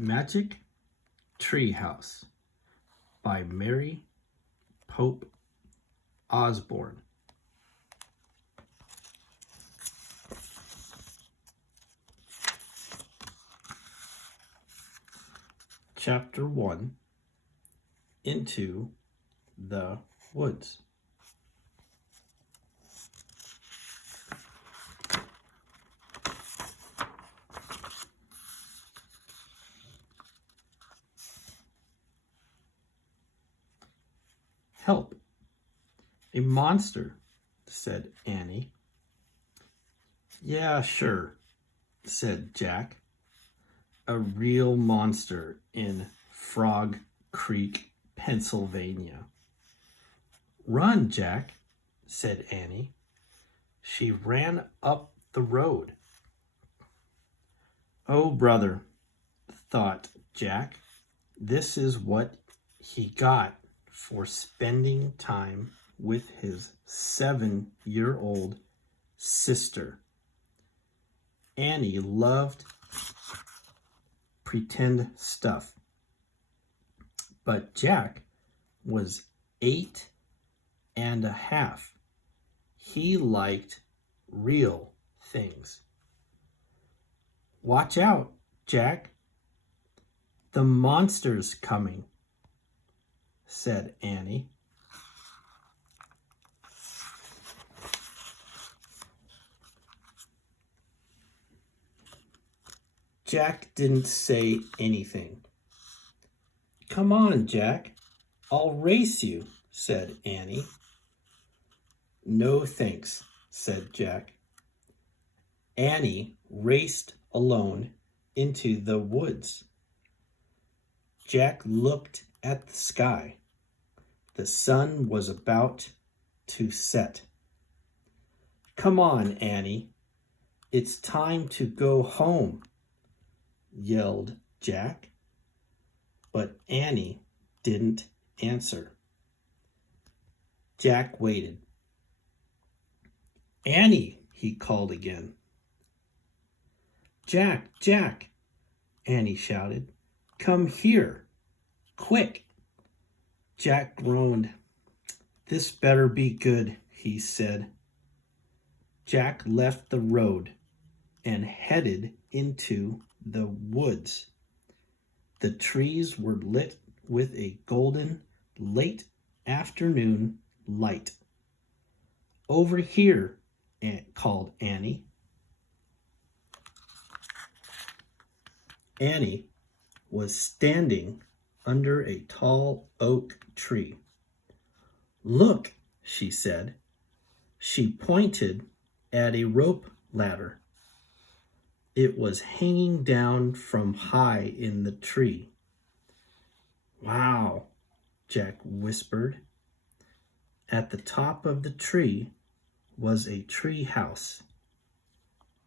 Magic Treehouse by Mary Pope Osborne. Chapter 1, Into the Woods. Help! A monster, said Annie. Yeah, sure, said Jack. A real monster in Frog Creek, Pennsylvania. Run, Jack, said Annie. She ran up the road. Oh, brother, thought Jack, this is what he got for spending time with his 7-year-old sister. Annie loved pretend stuff, but Jack was 8 and a half. He liked real things. Watch out, Jack. The monster's coming, said Annie. Jack didn't say anything. Come on, Jack. I'll race you, said Annie. No thanks, said Jack. Annie raced alone into the woods. Jack looked at the sky. The sun was about to set. Come on, Annie. It's time to go home, yelled Jack. But Annie didn't answer. Jack waited. Annie, he called again. Jack, Jack, Annie shouted. Come here, quick. Jack groaned. This better be good, he said. Jack left the road and headed into the woods. The trees were lit with a golden late afternoon light. Over here, called Annie. Annie was standing under a tall oak tree. Look, she said. She pointed at a rope ladder. It was hanging down from high in the tree. Wow, Jack whispered. At the top of the tree was a tree house,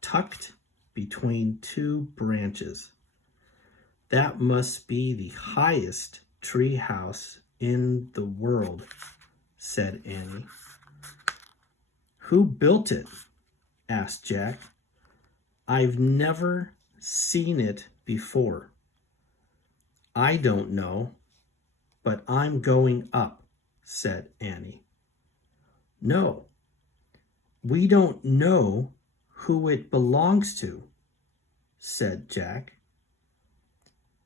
tucked between two branches. That must be the highest tree house in the world, said Annie. Who built it? Asked Jack. I've never seen it before. I don't know, but I'm going up, said Annie. No, we don't know who it belongs to, said Jack.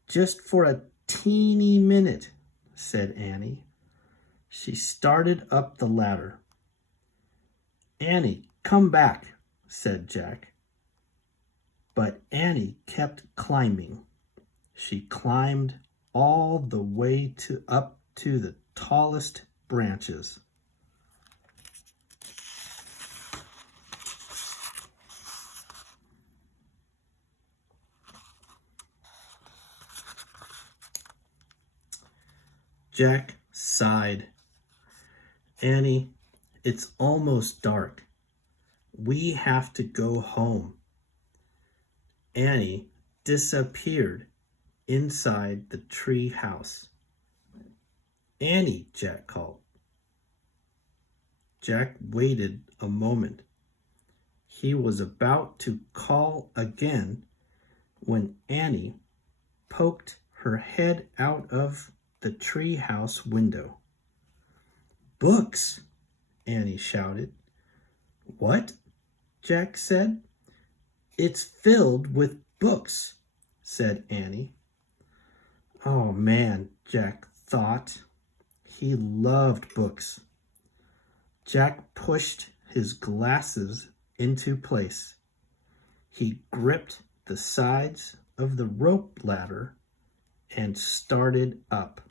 Just for a teeny minute, said Annie. She started up the ladder. Annie, come back, said Jack. But Annie kept climbing. She climbed all the way up to the tallest branches. Jack sighed. Annie, it's almost dark. We have to go home. Annie disappeared inside the tree house. Annie, Jack called. Jack waited a moment. He was about to call again when Annie poked her head out of the treehouse window. "Books!" Annie shouted. "What?" Jack said. "It's filled with books," said Annie. Oh man, Jack thought. He loved books. Jack pushed his glasses into place. He gripped the sides of the rope ladder and started up.